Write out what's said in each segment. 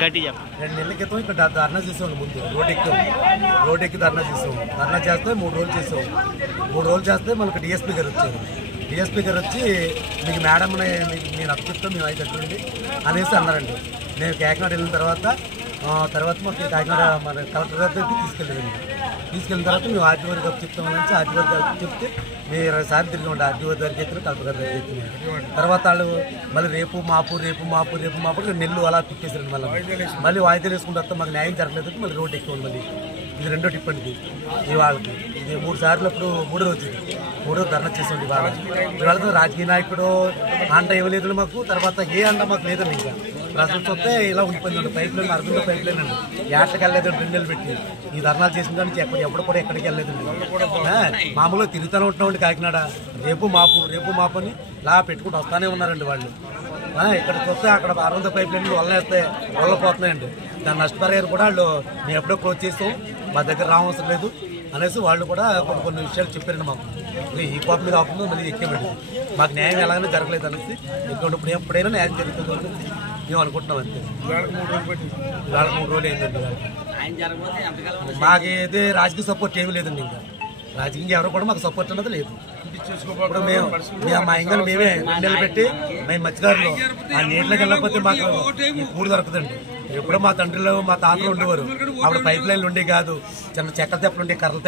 గట్టి చెప్ప 2 నెలల క్రితం ఇక్కడ ధర్నా చేసాం. ముందు రోడ్ ఎక్కి ధర్నా చేసాం. ధర్నా చేస్తే 3 రోజులు చేసాం. 3 రోజులు చేస్తే మనకు డిఎస్పీ గారు వచ్చారు. డిఎస్పీ గారు వచ్చి మీకు మేడం నేను అప్పచెప్తాం మేము అయితే దగ్గరుండి అనేసి అన్నారండి. నేను కాకినాడ వెళ్ళిన తర్వాత మాకు కాకినాడ మన కలెక్టర్ గారి దగ్గరికి తీసుకెళ్ళిన తర్వాత మేము ఆర్టీఓ గారికి చెప్తామని ఆర్టీఓ గారికి చెప్తే మీరు సారి తిరిగి ఉండే ఆర్టీఓ దగ్గరికి ఎత్తున్నారు, కలెక్టర్ గారి దగ్గరికి ఎత్తున్నారు. తర్వాత వాళ్ళు మళ్ళీ రేపు మాపు 2 నెలలు అలా తిప్పేసారండి. మళ్ళీ వాయిదాలు వేసుకుంటే వస్తే మాకు న్యాయం జరగలేదు. మళ్ళీ రోడ్డు ఎక్కువ మళ్ళీ ఇది 2వ టిప్ అండి. ఇవాళకి ఇది 3 సార్లు అప్పుడు 3వ రోజు ధర్నా చేసేయండి. ఇవాళ రాజకీయ నాయకుడు అండ ఇవ్వలేదు మాకు. తర్వాత ఏ అండ మాకు లేదండి. ఇంకా ప్రజలు చూస్తే ఇలా ఉండిపోయిందండి. పైప్ లైన్ అర్థంలో పైప్ లైన్ అండి. ఏటకి వెళ్ళలేదండి. 2 నెలలు పెట్టి ఈ ధర్నాలు చేసిన దానికి ఎప్పుడు కూడా ఎక్కడికి వెళ్ళలేదండి. మామూలుగా తిరుగుతూనే ఉంటున్నామండి కాకినాడ. రేపు మాపు అని ఇలా పెట్టుకుంటూ వస్తానే ఉన్నారండి వాళ్ళు. ఇక్కడ చూస్తే అక్కడ 600 పైప్ లైన్లు వల్లనేస్తే వల్లపోతున్నాయండి. దాని నష్టపరిహారం కూడా వాళ్ళు మేము ఎప్పుడో క్లోజ్ చేస్తాం, మా దగ్గర రావసరం లేదు అనేసి వాళ్ళు కూడా కొన్ని విషయాలు చెప్పారండి మాకు. ఈ కోపం మీద ఆపుతుంది మళ్ళీ ఎక్కేమండి. మాకు న్యాయం ఎలాగైనా జరగలేదు అనేసి ఇక్కడ ఎప్పుడైనా న్యాయం జరుగుతుంది అనేసి మేము అనుకుంటున్నాం. అంతే ఇవాళ 3 రోజులు అయిందండి. మాకు ఏదే రాజకీయ సపోర్ట్ ఏమీ లేదండి. ఇంకా రాజకీయంగా ఎవరు కూడా మాకు సపోర్ట్ అన్నది లేదు. ఇప్పుడు మేము మా ఇంట్లో మేమే నీళ్ళు పెట్టి మేము మత్స్యకారులు ఆ నీటిలోకి వెళ్ళకపోతే మాకు కూడు దొరకదండి. ఎప్పుడో మా తండ్రిలో మా తాతలు ఉండేవారు. అప్పుడు పైప్ లైన్లు ఉండే కాదు, చిన్న చెక్కల తెప్పలు ఉండే, కర్రల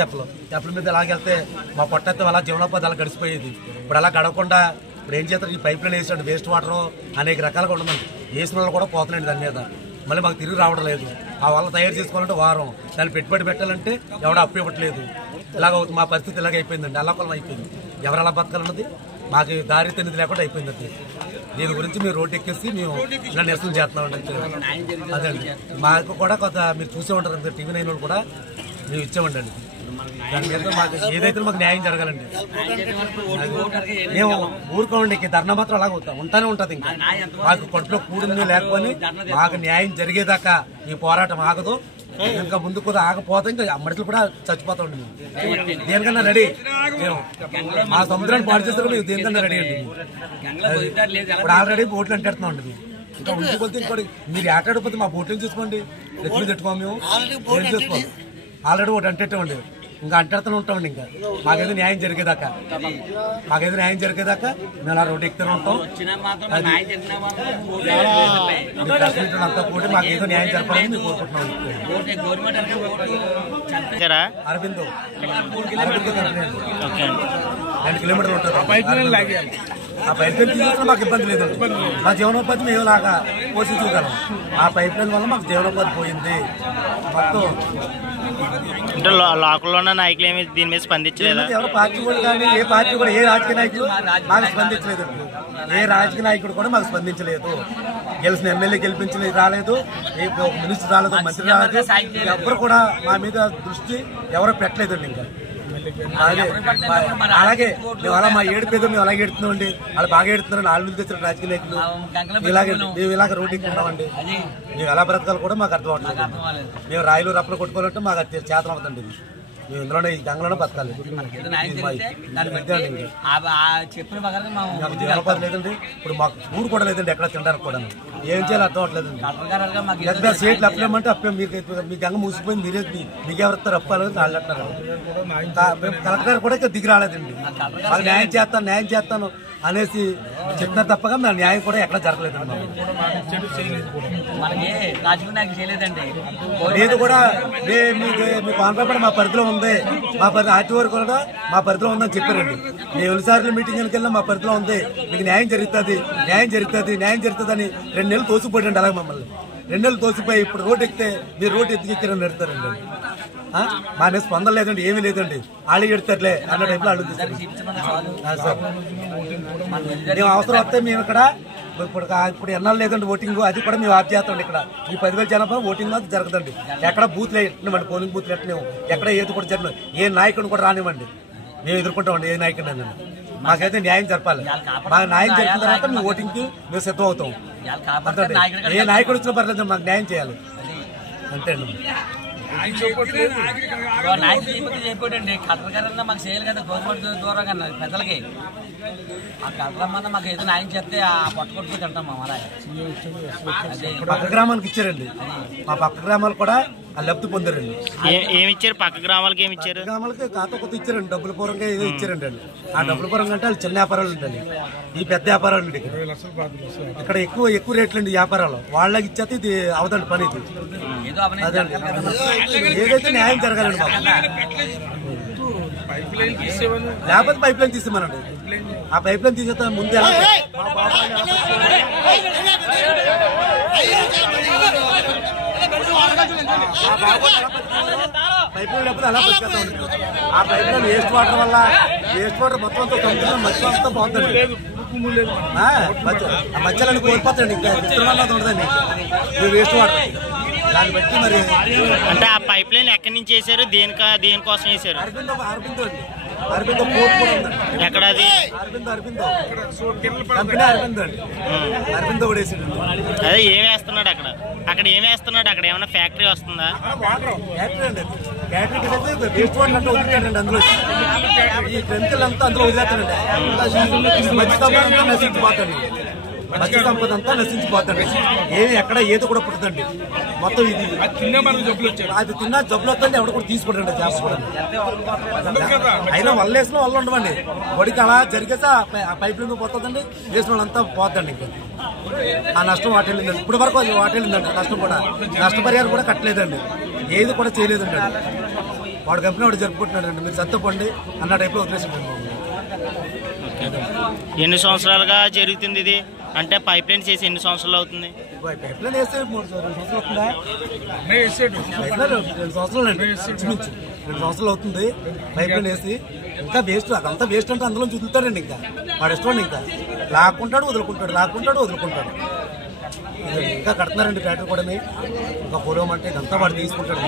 తెప్పల మీద ఎలాగెళ్తే మా పొట్టెత్తం అలా జీవనోపాధి అలా గడిచిపోయేది. ఇప్పుడు అలా గడవకుండా ఇప్పుడు ఏం చేస్తారు, ఈ పైప్ లైన్ వేసాడు, వేస్ట్ వాటర్ అనేక రకాలుగా ఉండదండి. వేసిన వాళ్ళు కూడా పోతున్నాయండి దాని మీద. మళ్ళీ మాకు తిరిగి రావడం లేదు. ఆ వల్ల తయారు చేసుకోవాలంటే వారం, దాన్ని పెట్టుబడి పెట్టాలంటే ఎవడో అప్పు ఇవ్వట్లేదు. ఇలాగ మా పరిస్థితి ఇలాగ అయిపోయిందండి. అల్లకొలం అయిపోయింది. ఎవరు అలా బతకాలన్నది మాకు దారి తెన్నిది లేకుండా అయిపోయిందండి. దీని గురించి మీరు రోడ్డు ఎక్కేసి మేము ఇలా నిరసన చేస్తున్నామండి. అదండి మాకు కూడా కొంత మీరు చూసే ఉంటారు టీవీ 9 వాళ్ళు కూడా మేము ఇచ్చామండి. దాని మీద మాకు ఏదైతే మాకు న్యాయం జరగాలండి. మేము ఊరుకోండి, ధర్నా మాత్రం అలాగే ఉంటానే ఉంటుంది. ఇంకా మాకు కొట్లో కూడింది లేకపోతే మాకు న్యాయం జరిగేదాకా ఈ పోరాటం ఆగదు. ఇంకా ముందు కూడా ఆగపోతే ఇంకా మనుషులు కూడా చచ్చిపోతా ఉండి దేనికన్నా రెడీ. మేము మా సముద్రాన్ని పాడు చేస్తారు, మేము దేనికన్నా రెడీ అండి. ఇప్పుడు ఆల్రెడీ బోట్లు అంటేస్తున్నాం అండి. ఇంకా ఉండిపోతే ఇంకోటి మీరు ఆటాడిపోతే మా బోట్లను చూసుకోండి, రెట్లు తెట్టుకోము, మేము ఏం చేసుకోవాలి. ఆల్రెడీ ఒకటి అంటేమండి, ఇంకా అంటేస్తూనే ఉంటామండి. ఇంకా మాకేదో న్యాయం జరిగేదాకా మేము అలా రోడ్డు ఎక్కుతూనే ఉంటాం. అంతా కూడా మాకేదో న్యాయం జరపాలని మేము కోరుకుంటున్నాం. అరవిందో 2 కిలోమీటర్లు ఉంటుంది. ఆ పైప్ లైన్ తీసుకున్నా మాకు ఇబ్బంది లేదండి. మా జీవనోపాధి మేము లాగా పోషించగలం. ఆ పైప్ లైన్ వల్ల మాకు జీవనోపాధి పోయింది మొత్తం. అంటే లోకల్లో ఉన్న నాయకులు ఏమి దీని మీద స్పందించలేదు. ఎవరు పార్టీ కూడా కానీ ఏ పార్టీ కూడా ఏ రాజకీయ నాయకులు మాకు స్పందించలేదు. ఏ రాజకీయ నాయకుడు కూడా మాకు స్పందించలేదు. గెలిచిన ఎమ్మెల్యే గెలిపించలేదు, రాలేదు. ఏ మినిస్టర్ రాలేదు, మంత్రి రాలేదు. ఎవరు కూడా మా మీద దృష్టి ఎవరు పెట్టలేదండి. ఇంకా అలాగే మేము అలా మా ఏడుపేదో మేము అలాగే ఎడుతున్నామండి. వాళ్ళు బాగా ఎడుతున్నారు. 4 నుంచి తెచ్చిన రాజకీయ నాయకులు మేము ఇలాగ రోడ్డు ఎక్కుతున్నామండి. మేము ఎలా బ్రతకాలి కూడా మాకు అర్థం అవట్లేదు. మేము రాయిలు రప్పలు కొట్టుకోవాలంటే మాకు చేతనం అవుతుంది. మేము ఇందులోనే ఈ గంగలోనే బతకాలి. మాకు జీవనోపాధి లేదండి. ఇప్పుడు మాకు ఊరు కూడా లేదండి, ఎక్కడ తినడానికి కూడా. ఏం చేయాలి అర్థం అవట్లేదండి. పెద్ద సీట్లు అప్పలేమంటే అప్పే మీ గంగ మూసిపోయింది, మీకెవరు ఇస్తారు అప్పాలి వాళ్ళు అంటారు. కలెక్టర్ కూడా ఇక్కడ దిగి రాలేదండి. వాళ్ళు న్యాయం చేస్తాను అనేసి చెప్తున్నారు తప్పగా మన న్యాయం కూడా ఎక్కడ జరగలేదండి. లేదు కూడా మీకు కాన్ఫరెన్స్ మా పరిధిలో ఉంది, మా పరిధి ఆర్టీ వరకు కూడా మా పరిధిలో ఉందని చెప్పారండి. మేము 2 సార్లు మీటింగ్ వెళ్ళి మా పరిధిలో ఉంది, మీకు న్యాయం జరుగుతుంది అని 2 నెలలు తోసిపోయాడండి. అలాగే మమ్మల్ని 2 నెలలు తోసిపోయి ఇప్పుడు రోడ్డు ఎక్కితే మీరు రోడ్డు ఎత్తికెక్కిరని పెడతారండి. మా మీద స్పందన లేదండి, ఏమీ లేదండి. వాళ్ళు ఎడతారులే అన్న టైంలో వాళ్ళు తీస్తారు. మేము అవసరం వస్తే మేము ఇక్కడ ఇప్పుడు ఎన్నాళ్ళు లేదండి ఓటింగ్, అది కూడా మేము ఆఫ్ చేస్తాం. ఇక్కడ ఈ 10,000 జనాభా ఓటింగ్ మాత్రం జరగదండి. ఎక్కడ బూత్లు ఎట్టినామండి, పోలింగ్ బూత్లు ఎట్టినాము, ఎక్కడ ఏది కూడా జరగదు. ఏ నాయకుడిని కూడా రానివ్వండి, మేము ఎదుర్కొంటామండి ఏ నాయకుడిని. మాకైతే న్యాయం జరపాలి. మాకు న్యాయం జరిపిన తర్వాత మీ ఓటింగ్కి మేము సిద్ధం అవుతాం. ఏ నాయకుడు వచ్చినా పర్లేదు, మాకు న్యాయం చేయాలి అంతే అండి. చెప్పాడండి కలెక్టర్ గారన్నా మాకు చేయాలి కదా, గవర్నమెంట్ దూరం కన్నా పెద్దలకి ఆ కలెక్టర్ అమ్మన్నా మాకు ఏదో న్యాయం చేస్తే ఆ పట్టుకొట్టుకు తింటాం మేము. అలాగే పక్క గ్రామానికి ఇచ్చారండి, మా పక్క గ్రామాలు కూడా ఆ లబ్ధి పొందారండి. ఏమి ఇచ్చారు పక్క గ్రామాలకి? ఏమి ఇచ్చారు? గ్రామాలకి ఖాతా కొత్త ఇచ్చారండి, డబ్బుల పూర్వంగా ఏదో ఇచ్చారండి అండి. ఆ డబ్బుల పూర్వంగా అంటే వాళ్ళు చిన్న వ్యాపారాలు ఉంటాయి, ఈ పెద్ద వ్యాపారాలు అండి. ఇక్కడ ఎక్కువ రేట్లు అండి వ్యాపారాలు, వాళ్ళకి ఇచ్చేస్తే ఇది అవదండి పని. ఇది అదండి, ఏదైతే న్యాయం జరగాలండి మాకు. లేకపోతే పైప్ లైన్ తీసేమనండి. ఆ పైప్ లైన్ తీసేస్తే ముందు పైప్ లైన్ లేకపోతే అలా బతికేస్తామండి. ఆ పైప్ లైన్ వేస్ట్ వాటర్ వల్ల వేస్ట్ వాటర్ మొత్తం అంతా తొమ్మిది మధ్య అంతా పోతుందండి. మధ్యలో కోల్పోతాండి, ఇంకా వల్ల ఉండదండి వేస్ట్ వాటర్. దాన్ని బట్టి మరి అంటే ఆ పైప్ లైన్ ఎక్కడి నుంచి వేసారు, దేనికోసం వేసారు? అరబిందో పోర్ట్ కూడా ఉందండి. ఎక్కడ అది? అరబిందో కంపెనీ అరబిందో అండి, అరబిందో కూడా వేసాడు. అదే ఏం వేస్తున్నాడు అక్కడ? ఏం వేస్తున్నాడు అక్కడ? ఏమన్నా ఫ్యాక్టరీ వస్తుందా? ఫ్యాక్టరీ అండి, ఫ్యాక్టరీకి అయితే వేస్ట్ వాటర్ అంతా వదిలేటాడండి. అందులో ఈ కెమికల్ అంతా అందులో వదిలేస్తాడండి. మధ్య సంపద అంతా నశించిపోతాడు, మధ్య సంపద అంతా నశించిపోతాడు. ఏమి ఎక్కడ ఏది కూడా పుట్టదండి మొత్తం. ఇది అది తిన్నా జబ్బులు వస్తుంది, ఎవరు కూడా తీసుకోండి చేసుకోండి. అయినా వల్ల వేసిన వల్ల ఉండవండి, వడికి అలా జరిగేసి ఆ పైప్ లైన్ పోతుందండి, వేసిన వాళ్ళంతా పోతుందండి. ఇంకా ఆ నష్టం వాటి వెళ్ళిందండి, ఇప్పుడు వరకు వాటి వెళ్ళిందండి. నష్టం కూడా నష్టపరిహారం కూడా కట్టలేదండి, ఏది కూడా చేయలేదండి. వాడు కంపెనీ వాడు జరుపుకుంటున్నాడండి, మీరు సత్తపండి అన్న టైప్లో వదిలేసింది. ఎన్ని సంవత్సరాలుగా జరుగుతుంది ఇది? అంటే పైప్ లైన్ చేసి ఎన్ని సంవత్సరాలు అవుతుంది? పైప్ లైన్ వేస్తే 2 సంవత్సరాలు అవుతుందా? 2 సంవత్సరాలు అండి, 2 సంవత్సరాలు అవుతుంది పైప్ లైన్ వేసి. ఇంకా వేస్ట్, అదంతా వేస్ట్ అంటే అందులో చూదుతాడండి. ఇంకా వాడు ఇష్టం, ఇంకా లాక్కుంటాడు వదులుకుంటాడు. ఇంకా కడుతున్నారండి ఫ్యాక్టరీ కూడా. ఇంకా పూర్వం అంటే ఇదంతా వాడు తీసుకుంటాడు.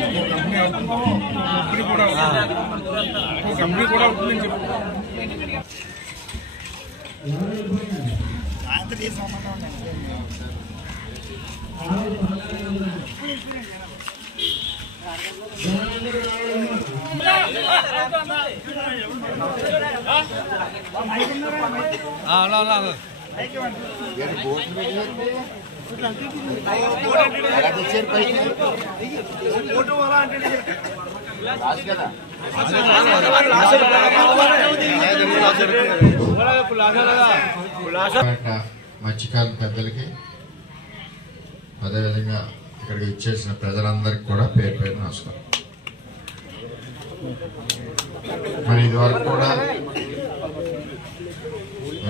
మత్స్యకారుల పెద్దలకి, అదేవిధంగా ఇక్కడికి ఇచ్చేసిన ప్రజలందరికీ కూడా పేరు పేరు నమస్కారం. మరి ఇదివరకు కూడా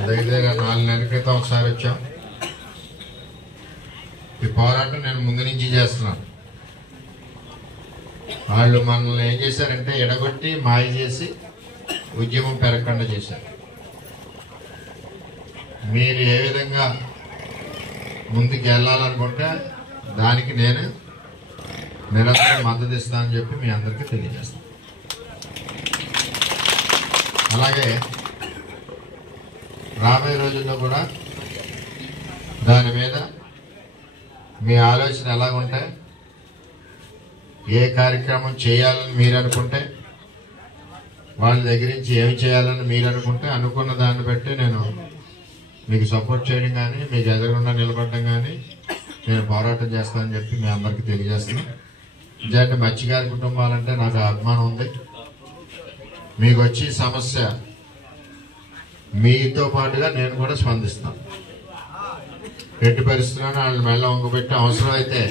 దగ్గర 4 నెలల క్రితం ఒకసారి వచ్చాం. ఈ పోరాటం నేను ముందు నుంచి చేస్తున్నాను. వాళ్ళు మనల్ని ఏం చేశారంటే ఎడగొట్టి మాయ చేసి ఉద్యమం పెరగకుండా చేశారు. మీరు ఏ విధంగా ముందుకు వెళ్ళాలనుకుంటే దానికి నేను నిరంతరం మద్దతు ఇస్తానని చెప్పి మీ అందరికీ తెలియజేస్తాను. అలాగే రాబోయే రోజుల్లో కూడా దాని మీద మీ ఆలోచన ఎలాగుంటే, ఏ కార్యక్రమం చేయాలని మీరు అనుకుంటే, వాళ్ళ దగ్గర నుంచి ఏమి చేయాలని మీరు అనుకుంటే, అనుకున్న దాన్ని బట్టి నేను మీకు సపోర్ట్ చేయడం కానీ, మీకు ఎదురుగుండా నిలబడడం కానీ నేను పోరాటం చేస్తానని చెప్పి మీ అందరికీ తెలియజేస్తున్నాను. నిజానికి మత్స్యకారి కుటుంబాలంటే నాకు అభిమానం ఉంది. మీకు వచ్చి సమస్య మీతో పాటుగా నేను కూడా స్పందిస్తాను. ఎట్టి పరిస్థితుల్లోనూ వాళ్ళని మెల్ల వంగబెట్టి అవసరమైతే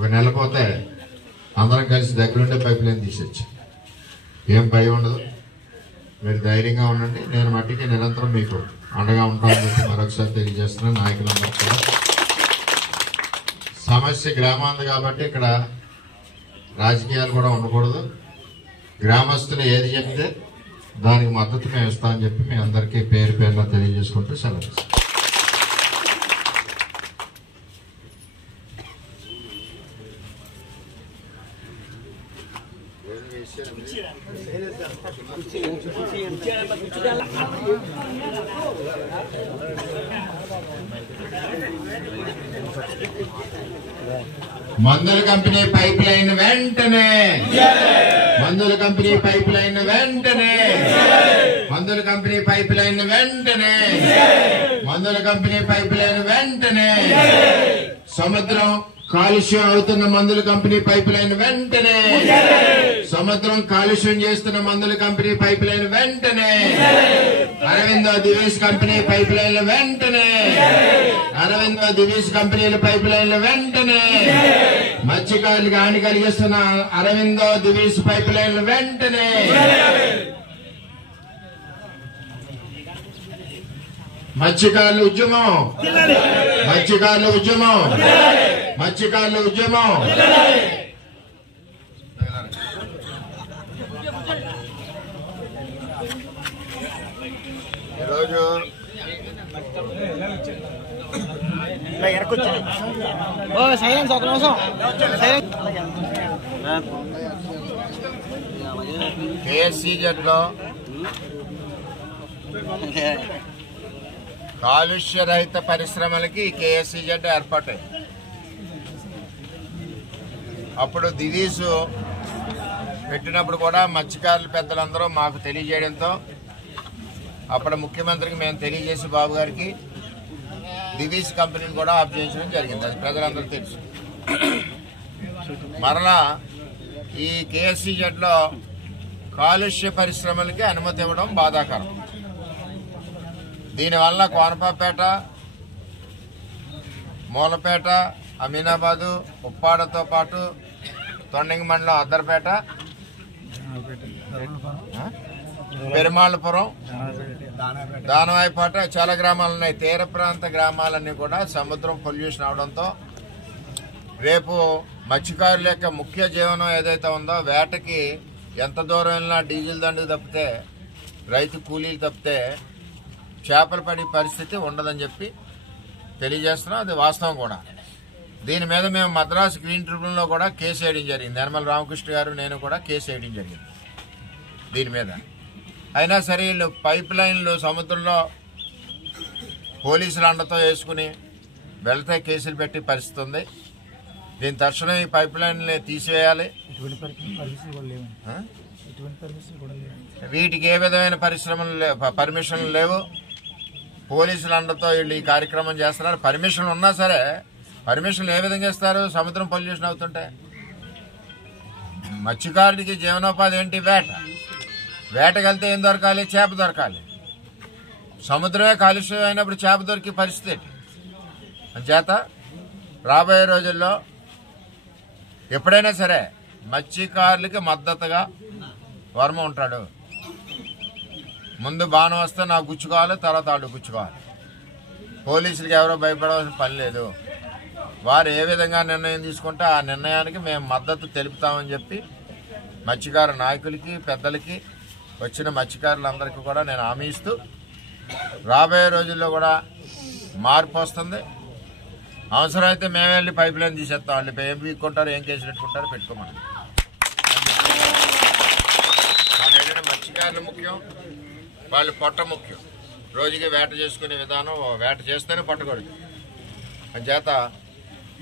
1 నెల పోతే అందరం కలిసి దగ్గరుండే పైప్ లైన్ తీసొచ్చు. ఏం భయం ఉండదు, మీరు ధైర్యంగా ఉండండి. నేను మట్టికి నిరంతరం మీకు అండగా ఉంటానని చెప్పి మరొకసారి తెలియజేస్తున్నాను. నాయకులందరూ కూడా సమస్య గ్రామాంది కాబట్టి ఇక్కడ రాజకీయాలు కూడా ఉండకూడదు. గ్రామస్తులు ఏది చెప్తే దానికి మద్దతు మేము ఇస్తామని చెప్పి మీ అందరికీ పేరు పేరున తెలియజేసుకుంటూ సెలవు. కుర్చీ మందుల కంపెనీ పైప్ లైన్ వెంటనే, మందుల కంపెనీ పైప్ లైన్ వెంటనే, మందుల కంపెనీ పైప్ లైన్ వెంటనే, మందుల కంపెనీ పైప్ లైన్ వెంటనే, సముద్రం కాలుష్యం అవుతున్న మందుల కంపెనీ పైప్ లైన్ వెంటనే, సముద్రం కాలుష్యం చేస్తున్న మందుల కంపెనీ పైప్ లైన్ వెంటనే, అరవిందో దివీస్ కంపెనీ పైప్ లైన్ల వెంటనే, అరవిందో దివీస్ కంపెనీల పైప్ లైన్ల వెంటనే, మత్స్యకారులకు హాని కలిగిస్తున్న అరవిందో దివీస్ పైప్ లైన్ల వెంటనే, మత్స్యకారుల ఉద్యమం, మత్స్యకారుల ఉద్యమం, మత్స్యకారుల ఉద్యమం. ఈరోజు KSCZ లో కాలుష్య రహిత పరిశ్రమలకి KSCZ ఏర్పాటాయి. అప్పుడు దివీసు పెట్టినప్పుడు కూడా మత్స్యకారుల పెద్దలందరూ మాకు తెలియజేయడంతో అప్పుడు ముఖ్యమంత్రికి మేము తెలియజేసి బాబు గారికి దివీస్ కంపెనీని కూడా ఆఫ్ చేయించడం జరిగింది. అది ప్రజలందరూ తెలుసు. మరలా ఈ KSCZ లో కాలుష్య పరిశ్రమలకి అనుమతి ఇవ్వడం బాధాకరం. దీనివల్ల కోనపాపేట, మూలపేట, అమీనాబాదు, ఉప్పాడతో పాటు తొండంగి మండలం అద్దర్పేట, పెరుమాళ్ళపురం, దానవాయిపేట చాలా గ్రామాలు ఉన్నాయి. తీర ప్రాంత గ్రామాలన్నీ కూడా సముద్రం పొల్యూషన్ అవడంతో రేపు మత్స్యకారుల యొక్క ముఖ్య జీవనం ఏదైతే ఉందో వేటకి ఎంత దూరం వెళ్ళినా డీజిల్ దండు తప్పితే, రైతు కూలీలు తప్పితే చేపలు పడే పరిస్థితి ఉండదని చెప్పి తెలియజేస్తున్నాం. అది వాస్తవం కూడా. దీని మీద మేము మద్రాసు గ్రీన్ ట్రిబ్యునల్లో కూడా కేసు వేయడం జరిగింది. నిర్మల రామకృష్ణ గారు నేను కూడా కేసు వేయడం జరిగింది దీని మీద. అయినా సరే వీళ్ళు పైప్ లైన్లు సముద్రంలో పోలీసుల అండతో వేసుకుని వెళితే కేసులు పెట్టి పరిస్థితి ఉంది. దీని తక్షణం ఈ పైప్ లైన్లు తీసివేయాలి. వీటికి ఏ విధమైన పర్మిషన్లు లేవు. పోలీసుల అండతో వీళ్ళు ఈ కార్యక్రమం చేస్తున్నారు. పర్మిషన్లు ఉన్నా సరే పర్మిషన్లు ఏ విధంగా ఇస్తారు? సముద్రం పొల్యూషన్ అవుతుంటే. మత్స్యకారుడికి జీవనోపాధి ఏంటి? వేట. వేటకెళ్తే ఏం దొరకాలి? చేప దొరకాలి. సముద్రమే కాలుష్యం అయినప్పుడు చేప దొరికే పరిస్థితి ఏంటి? అంచేత రాబోయే రోజుల్లో ఎప్పుడైనా సరే మత్స్యకారులకి మద్దతుగా వర్మ ఉంటాడు. ముందు బాణం వస్తే నాకు గుచ్చుకోవాలి, తర్వాత వాళ్ళు గుచ్చుకోవాలి. పోలీసులకి ఎవరో భయపడవలసిన పని లేదు. వారు ఏ విధంగా నిర్ణయం తీసుకుంటే ఆ నిర్ణయానికి మేము మద్దతు తెలుపుతామని చెప్పి మత్స్యకారు నాయకులకి, పెద్దలకి, వచ్చిన మత్స్యకారులందరికీ కూడా నేను హామీ ఇస్తూ రాబోయే రోజుల్లో కూడా మార్పు వస్తుంది. అవసరమైతే మేమే వెళ్ళి పైప్ లైన్ తీసేస్తాం. వాళ్ళు ఏం పీక్కుంటారు, ఏం కేసులు పెట్టుకుంటారో పెట్టుకోమని. మాకు ఏంటంటే మత్స్యకారులు ముఖ్యం, వాళ్ళు పొట్ట ముఖ్యం. రోజుకి వేట చేసుకునే విధానం, వేట చేస్తేనే పట్టకూడదు. అంచేత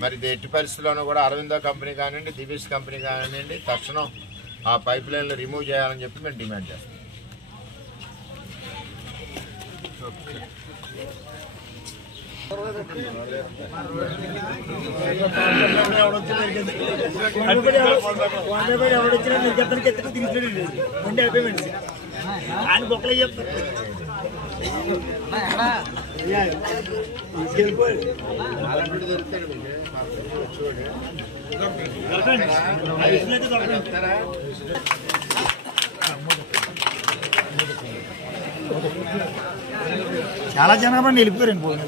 మరి ఎట్టి పరిస్థితుల్లోనూ కూడా అరవిందో కంపెనీ కానివ్వండి, దివీస్ కంపెనీ కానివ్వండి, తక్షణం ఆ పైప్ లైన్లు రిమూవ్ చేయాలని చెప్పి మేము డిమాండ్ చేస్తాం. చాలా జనాభా నిలిపారండి పోనీ.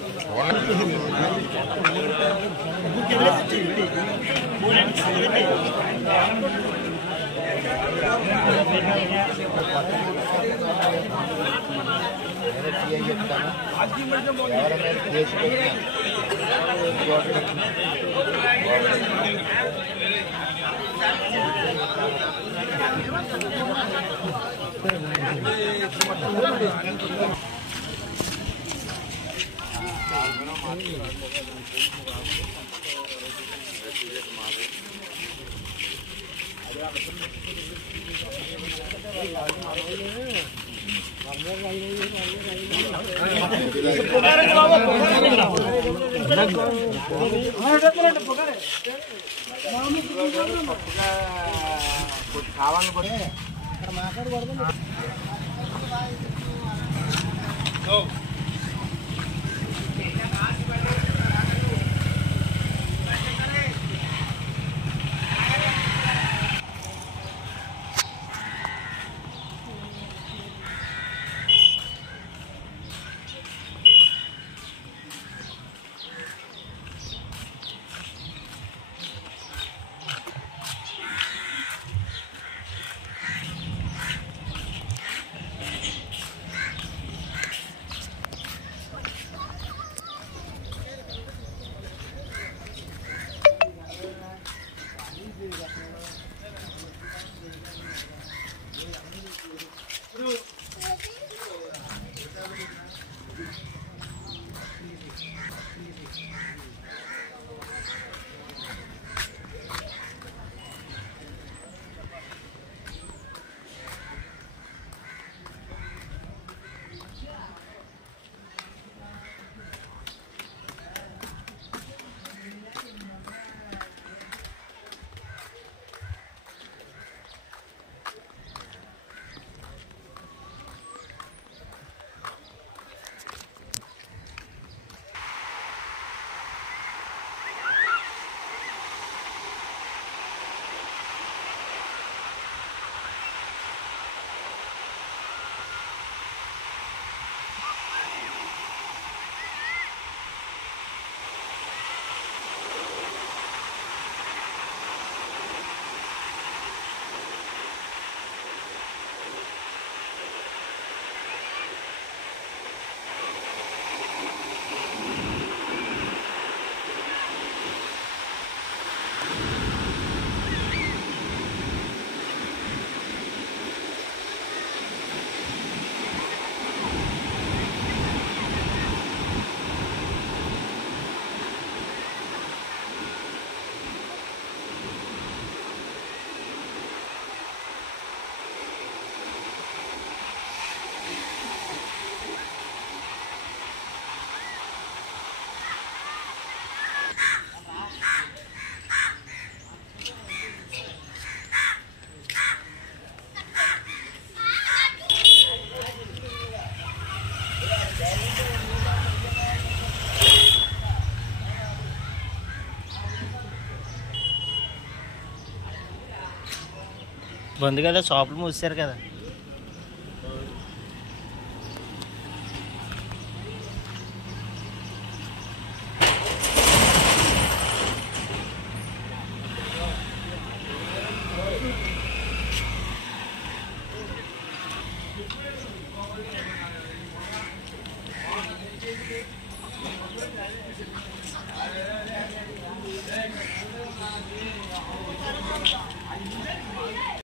బంద్ కదా, షాపులు మూసారు కదా.